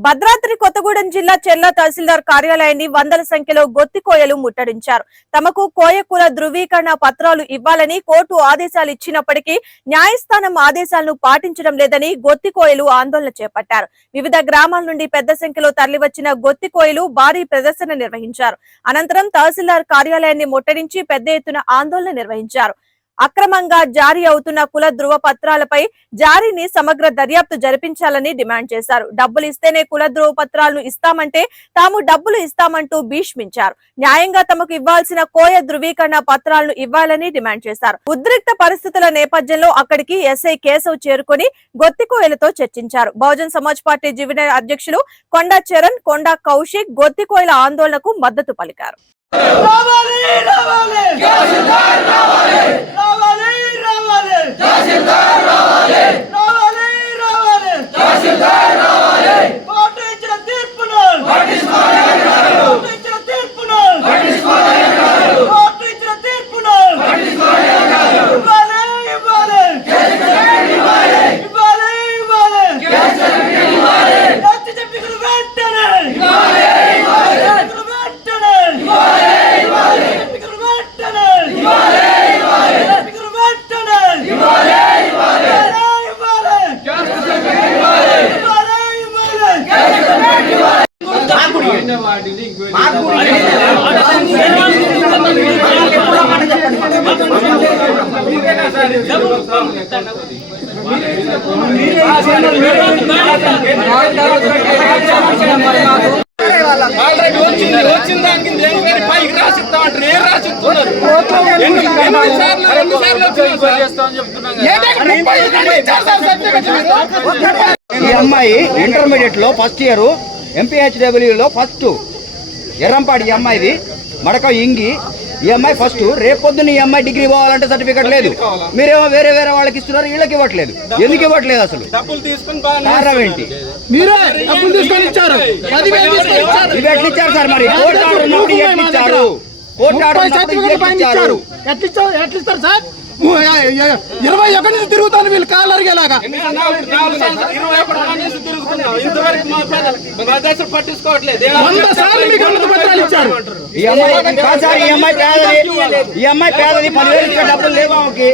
భద్రాద్రి కొత్తగూడెం జిల్లా చెర్ల తహసీల్దార్ కార్యాలయాన్ని వందల సంఖ్యలో గొత్తి కోయలు ముట్టడించారు. తమకు కోయ కుల ధృవీకరణ పత్రాలు ఇవ్వాలని కోర్టు ఆదేశాలు ఇచ్చినప్పటికీ న్యాయస్థానం ఆదేశాలను పాటించడం లేదని గొత్తి కోయలు ఆందోళన చేపట్టారు. వివిధ గ్రామాల నుండి పెద్ద సంఖ్యలో తరలివచ్చిన గొత్తి కోయలు భారీ ప్రదర్శన నిర్వహించారు. అనంతరం తహసీల్దార్ కార్యాలయాన్ని ముట్టడించి పెద్ద ఎత్తున ఆందోళన నిర్వహించారు. అక్రమంగా జారీ అవుతున్న కుల ధృవ పత్రాలపై జారీని సమగ్ర దర్యాప్తు జరిపించాలని డిమాండ్ చేశారు. డబ్బులు ఇస్తేనే కుల ధృవ పత్రాలను ఇస్తామంటే తాము డబ్బులు ఇస్తామంటూ భీష్మించారు. న్యాయంగా తమకు ఇవ్వాల్సిన కోయ ధృవీకరణ పత్రాలను ఇవ్వాలని డిమాండ్ చేశారు. ఉద్రిక్త పరిస్థితుల నేపథ్యంలో అక్కడికి ఎస్ఐ కేశవ్ చేరుకొని గొత్తికోయలతో చర్చించారు. బహుజన్ సమాజ్ పార్టీ జీవన అధ్యక్షులు కొండా చరణ్ కొండా కౌశిక్ గొత్తికోయల ఆందోళనకు మద్దతు పలికారు. ఆల్రెడీ వచ్చింది వచ్చిన దానికి దేని పేరు పైకి రాసిస్తామంటారు ఏం రాసిస్తున్నారు ఎన్ని ఎన్ని సార్లు రెండు సార్లు వచ్చింది సార్ ఏంటంటే ముప్పై ఐదు ఇచ్చారు సార్? సర్టిఫికెట్ ఈ అమ్మాయి ఇంటర్మీడియట్లో ఫస్ట్ ఇయర్ ఎంపీహెచ్డబ్ల్యూ లో ఫస్ట్ ఎర్రంపాటి ఈ అమ్మాయిది మడక ఇంగి ఈ అమ్మాయి ఫస్ట్ రేపొద్దున ఈ అమ్మాయి డిగ్రీ పోవాలంటే సర్టిఫికెట్ లేదు. మీరేమో వేరే వేరే వాళ్ళకి ఇస్తున్నారు వీళ్ళకి ఇవ్వట్లేదు. ఎందుకు ఇవ్వట్లేదు అసలు? డబ్బులు తీసుకుని బాగా కారణం ఏంటి? మీరే డబ్బులు తీసుకొని ఇచ్చారు. సార్ మరి. కోర్టు ఆర్డర్ ఇచ్చారు ఎట్లిస్తారు? సార్? ఇరవై ఒకటి నుంచి తిరుగుతాను వీళ్ళు కాళ్ళు అరిగేలాగా. పట్టించుకోవట్లేదు. ఏ వంద సార్లు మీకు ఉన్నత పత్రాలు ఇచ్చారు. ఈ అమ్మాయి కాదు సార్ ఈ అమ్మాయి పేదది. ఈ అమ్మాయి పేదది పదివేలు ఇచ్చే డబ్బులు లేవు ఆమెకి